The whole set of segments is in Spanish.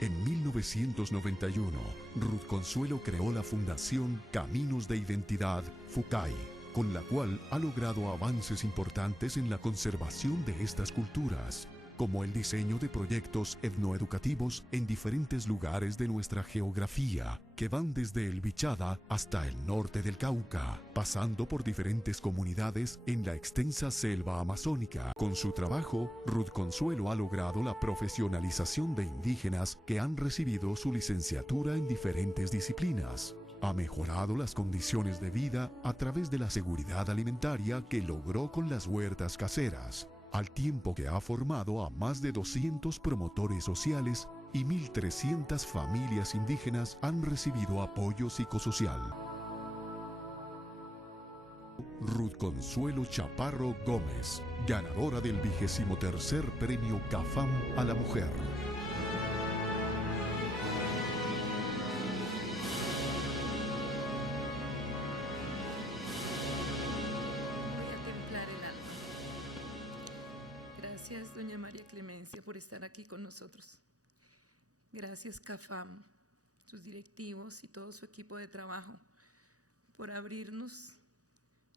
En 1991, Ruth Consuelo creó la Fundación Caminos de Identidad FUCAI, con la cual ha logrado avances importantes en la conservación de estas culturas, como el diseño de proyectos etnoeducativos en diferentes lugares de nuestra geografía, que van desde el Bichada hasta el norte del Cauca, pasando por diferentes comunidades en la extensa selva amazónica. Con su trabajo, Ruth Consuelo ha logrado la profesionalización de indígenas que han recibido su licenciatura en diferentes disciplinas. Ha mejorado las condiciones de vida a través de la seguridad alimentaria que logró con las huertas caseras, al tiempo que ha formado a más de 200 promotores sociales y 1.300 familias indígenas han recibido apoyo psicosocial. Ruth Consuelo Chaparro Gómez, ganadora del 23º Premio CAFAM a la Mujer. Gracias, doña María Clemencia, por estar aquí con nosotros. Gracias, CAFAM, sus directivos y todo su equipo de trabajo, por abrirnos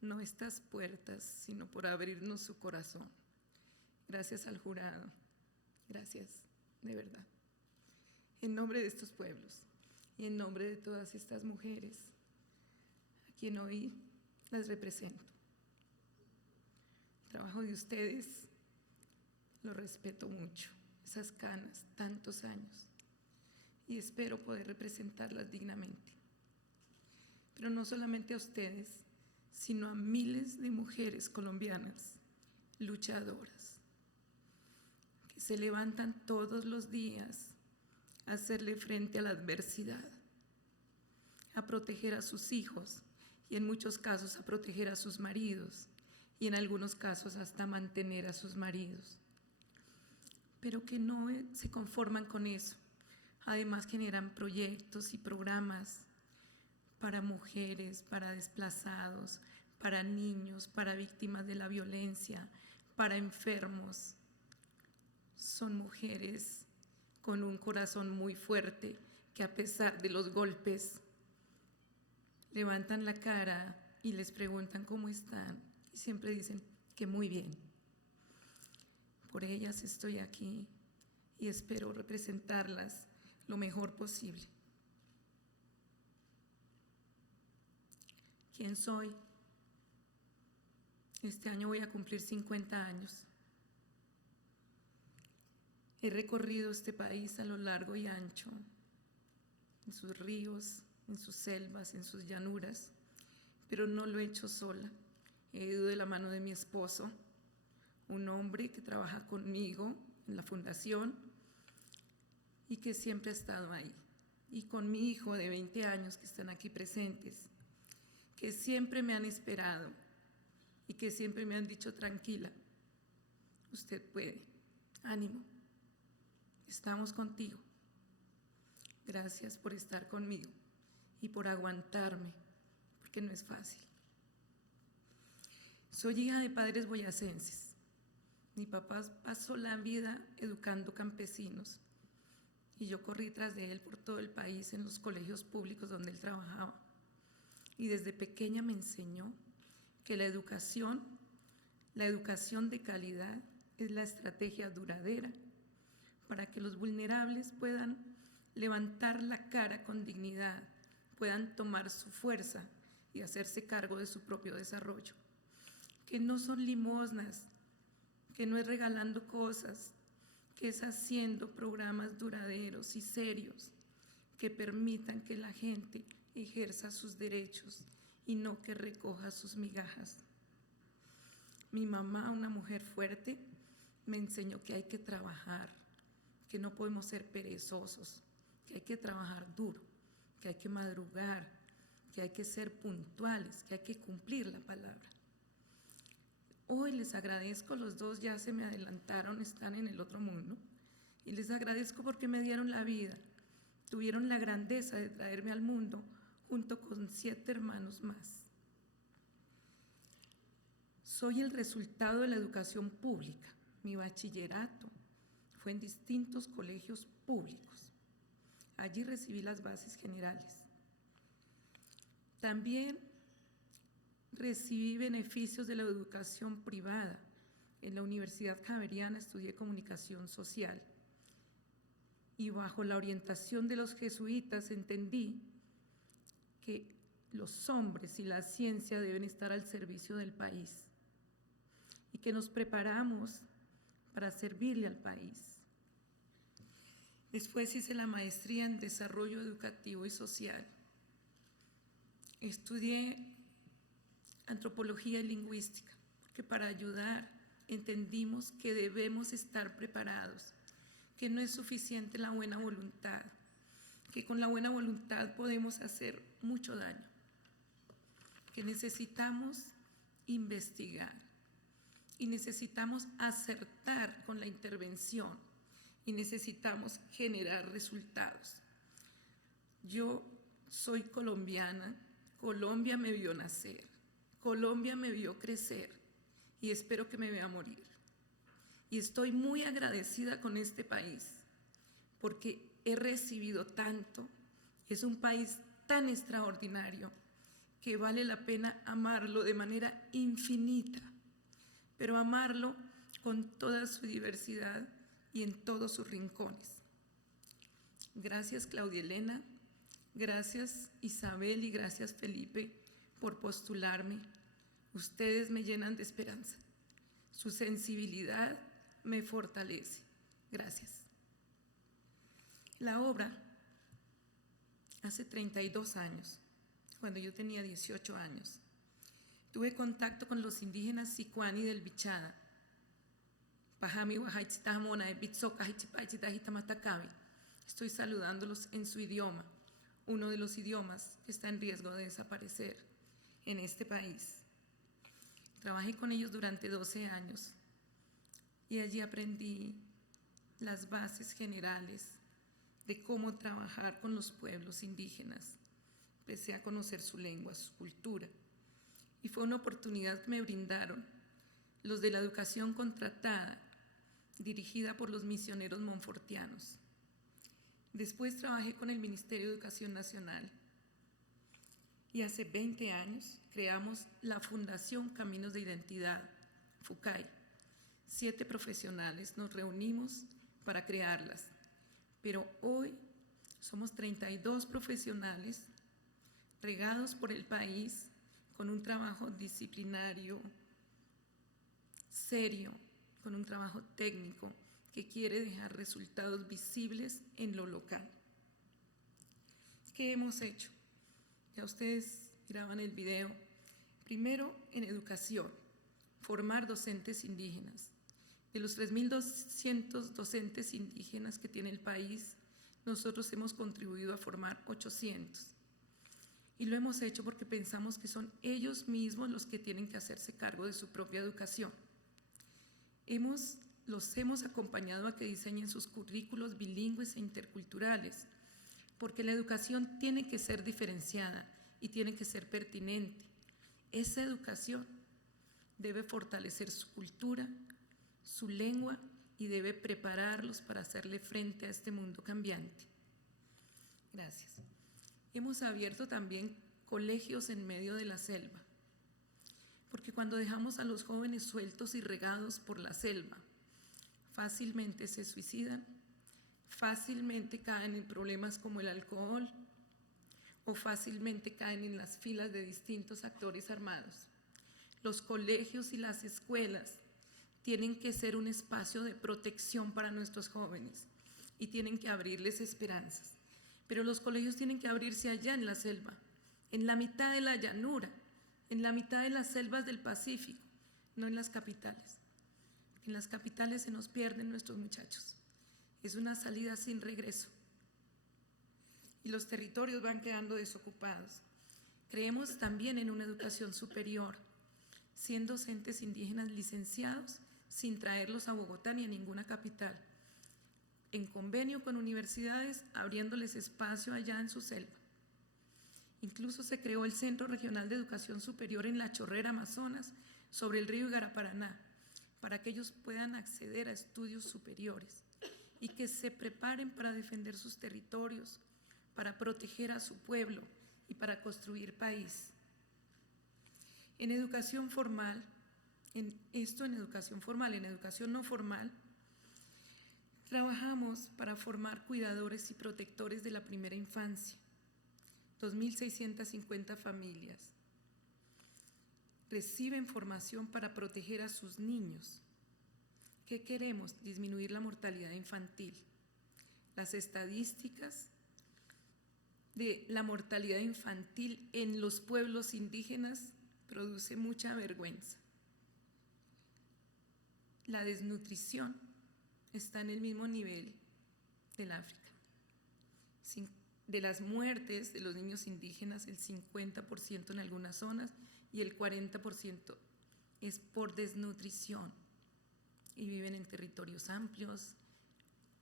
no estas puertas, sino por abrirnos su corazón. Gracias al jurado. Gracias, de verdad. En nombre de estos pueblos y en nombre de todas estas mujeres, a quien hoy las represento. El trabajo de ustedes lo respeto mucho, esas canas, tantos años, y espero poder representarlas dignamente. Pero no solamente a ustedes, sino a miles de mujeres colombianas, luchadoras, que se levantan todos los días a hacerle frente a la adversidad, a proteger a sus hijos y en muchos casos a proteger a sus maridos y en algunos casos hasta mantener a sus maridos, pero que no se conforman con eso. Además generan proyectos y programas para mujeres, para desplazados, para niños, para víctimas de la violencia, para enfermos. Son mujeres con un corazón muy fuerte que a pesar de los golpes levantan la cara y les preguntan cómo están y siempre dicen que muy bien. Por ellas estoy aquí y espero representarlas lo mejor posible. ¿Quién soy? Este año voy a cumplir 50 años. He recorrido este país a lo largo y ancho, en sus ríos, en sus selvas, en sus llanuras, pero no lo he hecho sola. He ido de la mano de mi esposo, un hombre que trabaja conmigo en la fundación y que siempre ha estado ahí, y con mi hijo de 20 años que están aquí presentes, que siempre me han esperado y que siempre me han dicho: tranquila, usted puede, ánimo, estamos contigo. Gracias por estar conmigo y por aguantarme, porque no es fácil. Soy hija de padres boyacenses. Mi papá pasó la vida educando campesinos y yo corrí tras de él por todo el país en los colegios públicos donde él trabajaba. Y desde pequeña me enseñó que la educación de calidad es la estrategia duradera para que los vulnerables puedan levantar la cara con dignidad, puedan tomar su fuerza y hacerse cargo de su propio desarrollo. Que no son limosnas, que no es regalando cosas, que es haciendo programas duraderos y serios que permitan que la gente ejerza sus derechos y no que recoja sus migajas. Mi mamá, una mujer fuerte, me enseñó que hay que trabajar, que no podemos ser perezosos, que hay que trabajar duro, que hay que madrugar, que hay que ser puntuales, que hay que cumplir la palabra. Hoy les agradezco, los dos ya se me adelantaron, están en el otro mundo, y les agradezco porque me dieron la vida, tuvieron la grandeza de traerme al mundo junto con 7 hermanos más. Soy el resultado de la educación pública. Mi bachillerato fue en distintos colegios públicos. Allí recibí las bases generales. También recibí beneficios de la educación privada. En la Universidad Javeriana estudié comunicación social y bajo la orientación de los jesuitas entendí que los hombres y la ciencia deben estar al servicio del país y que nos preparamos para servirle al país. Después hice la maestría en desarrollo educativo y social. Estudié antropología y lingüística, porque para ayudar entendimos que debemos estar preparados, que no es suficiente la buena voluntad, que con la buena voluntad podemos hacer mucho daño, que necesitamos investigar y necesitamos acertar con la intervención y necesitamos generar resultados. Yo soy colombiana, Colombia me vio nacer, Colombia me vio crecer y espero que me vea morir. Y estoy muy agradecida con este país porque he recibido tanto, es un país tan extraordinario que vale la pena amarlo de manera infinita, pero amarlo con toda su diversidad y en todos sus rincones. Gracias, Claudia Elena, gracias, Isabel, y gracias, Felipe, por postularme. Ustedes me llenan de esperanza. Su sensibilidad me fortalece. Gracias. La obra, hace 32 años, cuando yo tenía 18 años, tuve contacto con los indígenas Sicuani del Bichada. Estoy saludándolos en su idioma, uno de los idiomas que está en riesgo de desaparecer en este país. Trabajé con ellos durante 12 años y allí aprendí las bases generales de cómo trabajar con los pueblos indígenas. Empecé a conocer su lengua, su cultura, y fue una oportunidad que me brindaron los de la educación contratada, dirigida por los misioneros monfortianos. Después trabajé con el Ministerio de Educación Nacional y hace 20 años creamos la Fundación Caminos de Identidad, FUCAI. 7 profesionales nos reunimos para crearlas, pero hoy somos 32 profesionales regados por el país con un trabajo disciplinario, serio, con un trabajo técnico que quiere dejar resultados visibles en lo local. ¿Qué hemos hecho? Ya ustedes miraban el video. Primero, en educación, formar docentes indígenas. De los 3.200 docentes indígenas que tiene el país, nosotros hemos contribuido a formar 800. Y lo hemos hecho porque pensamos que son ellos mismos los que tienen que hacerse cargo de su propia educación. Los hemos acompañado a que diseñen sus currículos bilingües e interculturales, porque la educación tiene que ser diferenciada y tiene que ser pertinente. Esa educación debe fortalecer su cultura, su lengua y debe prepararlos para hacerle frente a este mundo cambiante. Gracias. Hemos abierto también colegios en medio de la selva, porque cuando dejamos a los jóvenes sueltos y regados por la selva, fácilmente se suicidan, fácilmente caen en problemas como el alcohol o fácilmente caen en las filas de distintos actores armados. Los colegios y las escuelas tienen que ser un espacio de protección para nuestros jóvenes y tienen que abrirles esperanzas. Pero los colegios tienen que abrirse allá en la selva, en la mitad de la llanura, en la mitad de las selvas del Pacífico, no en las capitales. En las capitales se nos pierden nuestros muchachos. Es una salida sin regreso. Y los territorios van quedando desocupados. Creemos también en una educación superior, 100 docentes indígenas licenciados sin traerlos a Bogotá ni a ninguna capital, en convenio con universidades, abriéndoles espacio allá en su selva. Incluso se creó el Centro Regional de Educación Superior en La Chorrera, Amazonas, sobre el río Igaraparaná, para que ellos puedan acceder a estudios superiores y que se preparen para defender sus territorios, para proteger a su pueblo y para construir país. En educación formal, en educación no formal, trabajamos para formar cuidadores y protectores de la primera infancia. 2.650 familias reciben formación para proteger a sus niños. ¿Qué queremos? Disminuir la mortalidad infantil. Las estadísticas de la mortalidad infantil en los pueblos indígenas produce mucha vergüenza. La desnutrición está en el mismo nivel del África. De las muertes de los niños indígenas, el 50% en algunas zonas y el 40% es por desnutrición. Y viven en territorios amplios,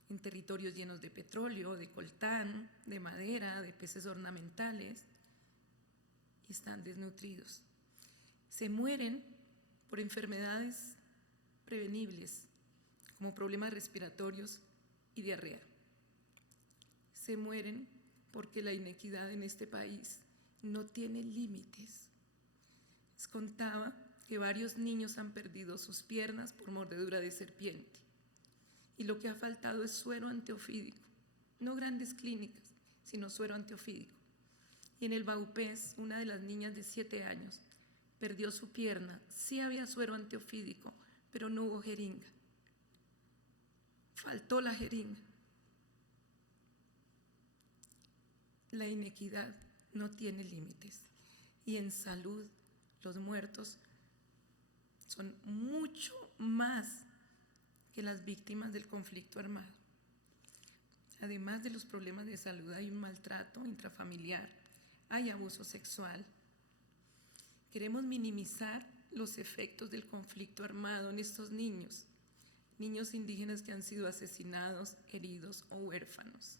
en territorios llenos de petróleo, de coltán, de madera, de peces ornamentales, y están desnutridos. Se mueren por enfermedades prevenibles, como problemas respiratorios y diarrea. Se mueren porque la inequidad en este país no tiene límites. Les contaba que varios niños han perdido sus piernas por mordedura de serpiente. Y lo que ha faltado es suero antiofídico, no grandes clínicas, sino suero antiofídico. Y en el Baupés, una de las niñas de 7 años perdió su pierna. Sí había suero antiofídico, pero no hubo jeringa. Faltó la jeringa. La inequidad no tiene límites. Y en salud, los muertos son mucho más que las víctimas del conflicto armado. Además de los problemas de salud, hay un maltrato intrafamiliar, hay abuso sexual. Queremos minimizar los efectos del conflicto armado en estos niños indígenas que han sido asesinados, heridos o huérfanos,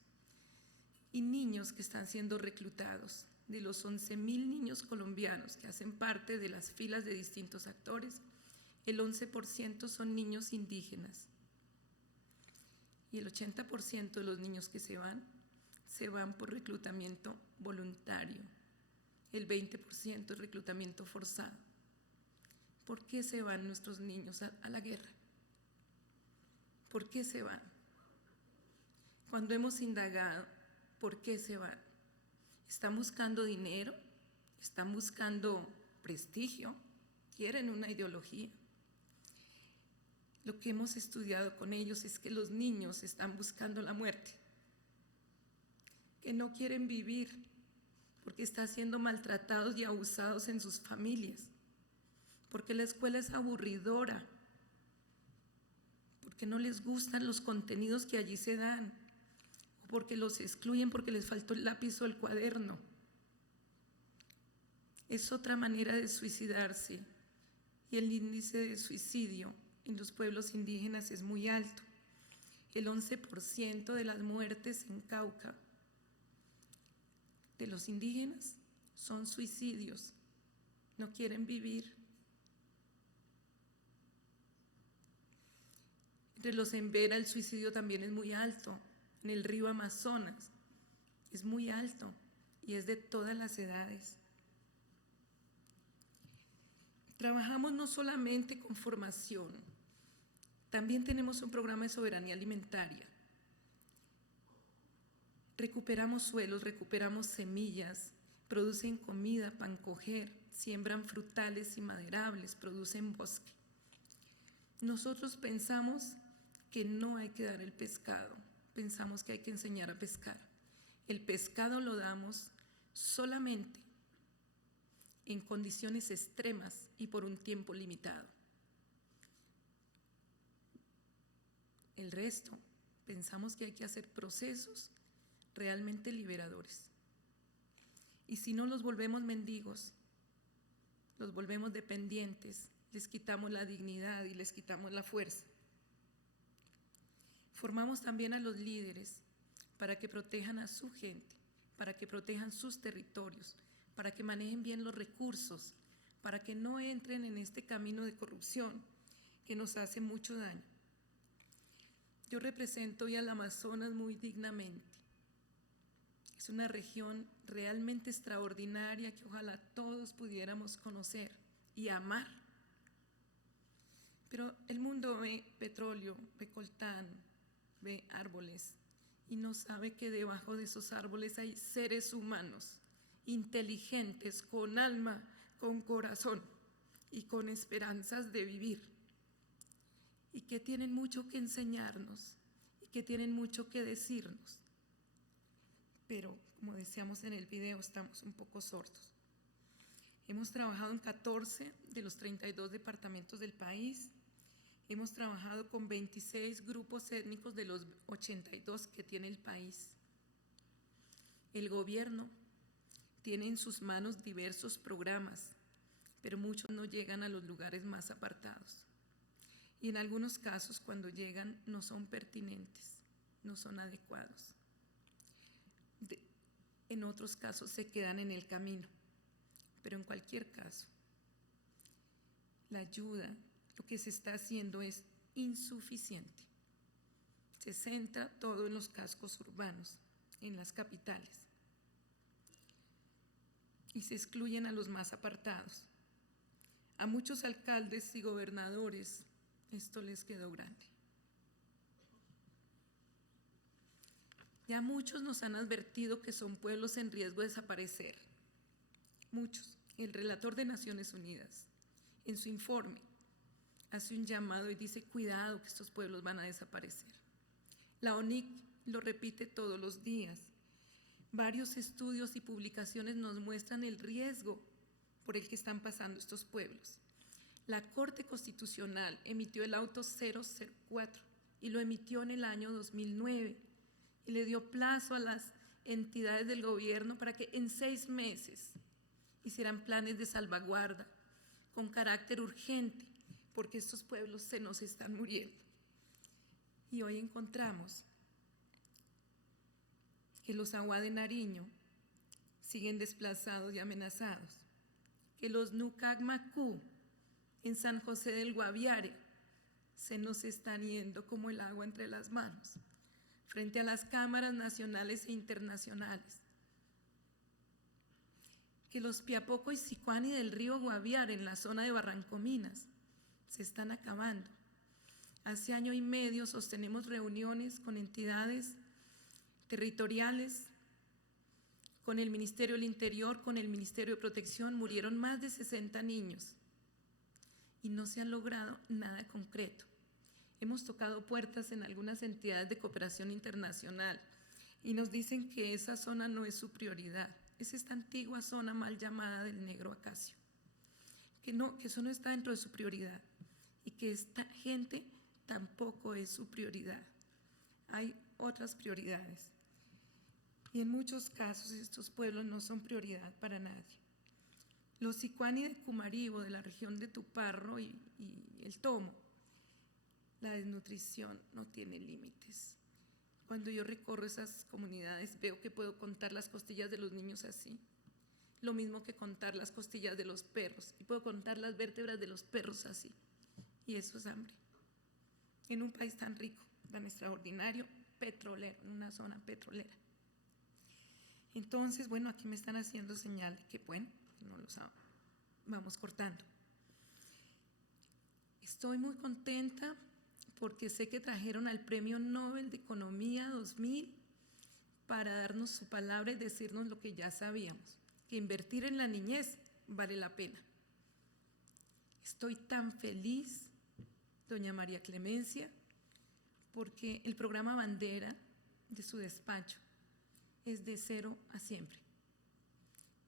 y niños que están siendo reclutados. De los 11.000 niños colombianos que hacen parte de las filas de distintos actores, el 11% son niños indígenas. Y el 80% de los niños que se van por reclutamiento voluntario. El 20% es reclutamiento forzado. ¿Por qué se van nuestros niños a la guerra? ¿Por qué se van? Cuando hemos indagado, ¿por qué se van? ¿Están buscando dinero? ¿Están buscando prestigio? ¿Quieren una ideología? Lo que hemos estudiado con ellos es que los niños están buscando la muerte, que no quieren vivir porque están siendo maltratados y abusados en sus familias, porque la escuela es aburridora, porque no les gustan los contenidos que allí se dan, o porque los excluyen porque les faltó el lápiz o el cuaderno. Es otra manera de suicidarse, y el índice de suicidio en los pueblos indígenas es muy alto. El 11% de las muertes en Cauca de los indígenas son suicidios, no quieren vivir. Entre los Embera el suicidio también es muy alto, en el río Amazonas es muy alto y es de todas las edades. Trabajamos no solamente con formación, también tenemos un programa de soberanía alimentaria. Recuperamos suelos, recuperamos semillas, producen comida para coger, siembran frutales y maderables, producen bosque. Nosotros pensamos que no hay que dar el pescado, pensamos que hay que enseñar a pescar. El pescado lo damos solamente en condiciones extremas y por un tiempo limitado. El resto, pensamos que hay que hacer procesos realmente liberadores. Y si no, los volvemos mendigos, los volvemos dependientes, les quitamos la dignidad y les quitamos la fuerza. Formamos también a los líderes para que protejan a su gente, para que protejan sus territorios, para que manejen bien los recursos, para que no entren en este camino de corrupción que nos hace mucho daño. Yo represento hoy al Amazonas muy dignamente. Es una región realmente extraordinaria que ojalá todos pudiéramos conocer y amar. Pero el mundo ve petróleo, ve coltán, ve árboles y no sabe que debajo de esos árboles hay seres humanos, inteligentes, con alma, con corazón y con esperanzas de vivir, y que tienen mucho que enseñarnos y que tienen mucho que decirnos. Pero, como decíamos en el video, estamos un poco sordos. Hemos trabajado en 14 de los 32 departamentos del país. Hemos trabajado con 26 grupos étnicos de los 82 que tiene el país. El gobierno tiene en sus manos diversos programas, pero muchos no llegan a los lugares más apartados. Y en algunos casos, cuando llegan, no son pertinentes, no son adecuados. En otros casos se quedan en el camino, pero en cualquier caso, la ayuda, lo que se está haciendo es insuficiente. Se centra todo en los cascos urbanos, en las capitales, y se excluyen a los más apartados. A muchos alcaldes y gobernadores esto les quedó grande. Ya muchos nos han advertido que son pueblos en riesgo de desaparecer. Muchos. El relator de Naciones Unidas, en su informe, hace un llamado y dice: cuidado, que estos pueblos van a desaparecer. La ONIC lo repite todos los días. Varios estudios y publicaciones nos muestran el riesgo por el que están pasando estos pueblos. La Corte Constitucional emitió el auto 004 y lo emitió en el año 2009 y le dio plazo a las entidades del gobierno para que en 6 meses hicieran planes de salvaguarda con carácter urgente, porque estos pueblos se nos están muriendo. Y hoy encontramos que los Aguá de Nariño siguen desplazados y amenazados, que los Nucagmacú en San José del Guaviare se nos están yendo como el agua entre las manos, frente a las cámaras nacionales e internacionales, que los Piapoco y Sicuani del río Guaviare en la zona de Barrancominas se están acabando. Hace año y medio sostenemos reuniones con entidades territoriales, con el Ministerio del Interior, con el Ministerio de Protección. Murieron más de 60 niños y no se ha logrado nada concreto. Hemos tocado puertas en algunas entidades de cooperación internacional y nos dicen que esa zona no es su prioridad. Es esta antigua zona mal llamada del Negro Acacio, que eso no está dentro de su prioridad y que esta gente tampoco es su prioridad. Hay otras prioridades y en muchos casos estos pueblos no son prioridad para nadie. Los Sicuani de Cumaribo, de la región de Tuparro y el Tomo, la desnutrición no tiene límites. Cuando yo recorro esas comunidades veo que puedo contar las costillas de los niños así, lo mismo que contar las costillas de los perros, y puedo contar las vértebras de los perros así, y eso es hambre. En un país tan rico, tan extraordinario, petrolero, en una zona petrolera. Entonces, bueno, aquí me están haciendo señal de que, bueno, no lo saben, vamos cortando. Estoy muy contenta porque sé que trajeron al Premio Nobel de Economía 2000 para darnos su palabra y decirnos lo que ya sabíamos, que invertir en la niñez vale la pena. Estoy tan feliz, doña María Clemencia, porque el programa bandera de su despacho es de 0 a siempre.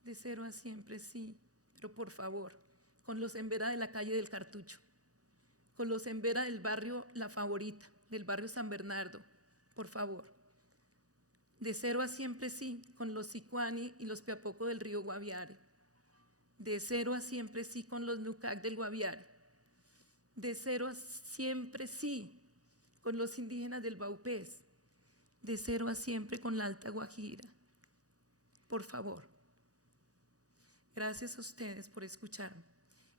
De 0 a siempre, sí, pero por favor, con los en vera de la calle del Cartucho, con los en vera del barrio La Favorita, del barrio San Bernardo, por favor. De 0 a siempre, sí, con los Sicuani y los Piapoco del río Guaviare. De 0 a siempre, sí, con los Nucac del Guaviare. De 0 a siempre, sí, con los indígenas del Baupés. De 0 a siempre con la Alta Guajira. Por favor. Gracias a ustedes por escucharme.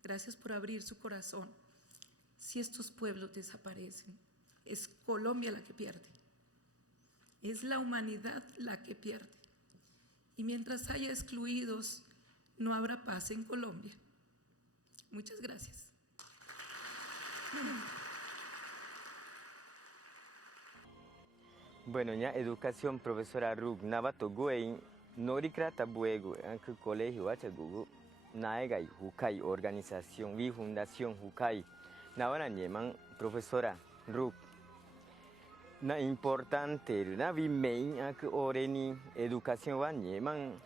Gracias por abrir su corazón. Si estos pueblos desaparecen, es Colombia la que pierde. Es la humanidad la que pierde. Y mientras haya excluidos, no habrá paz en Colombia. Muchas gracias. Bueno, ya educación profesora Rug Navato Guein, Norikrata Buego, en colegio Achagugu, Naegai, Hukai, organización, vi fundación Hukai, Navana Yeman, profesora Rug. Na importante, na vi main, oreni, educación van Yeman,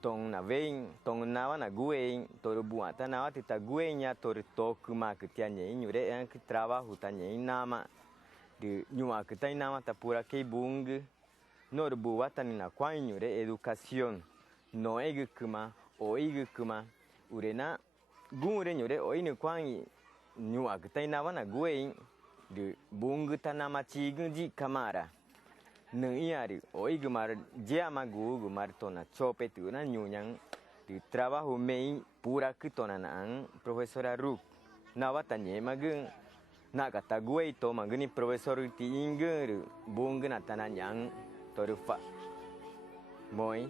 tong na vein, tong Navana Guein, toro buata Navatita Gueña, toro tokuma, que tiene, yure, que trabajo, tanya, nama. De nyua que está nama tapura que bung no buata ni na kwainyo de educación no egukuma o egukuma urena gure nyore o inu kwai nyua que está nama na guein de bung tanama chiguji kamara no iari o igumar jama gugu martona chope tu na nyunyang de trabajo mei pura que tonana profesora Rug nawatanye magung Nakata gue itu mangani profesor tinggi, bunga natanan yang torufa, moi.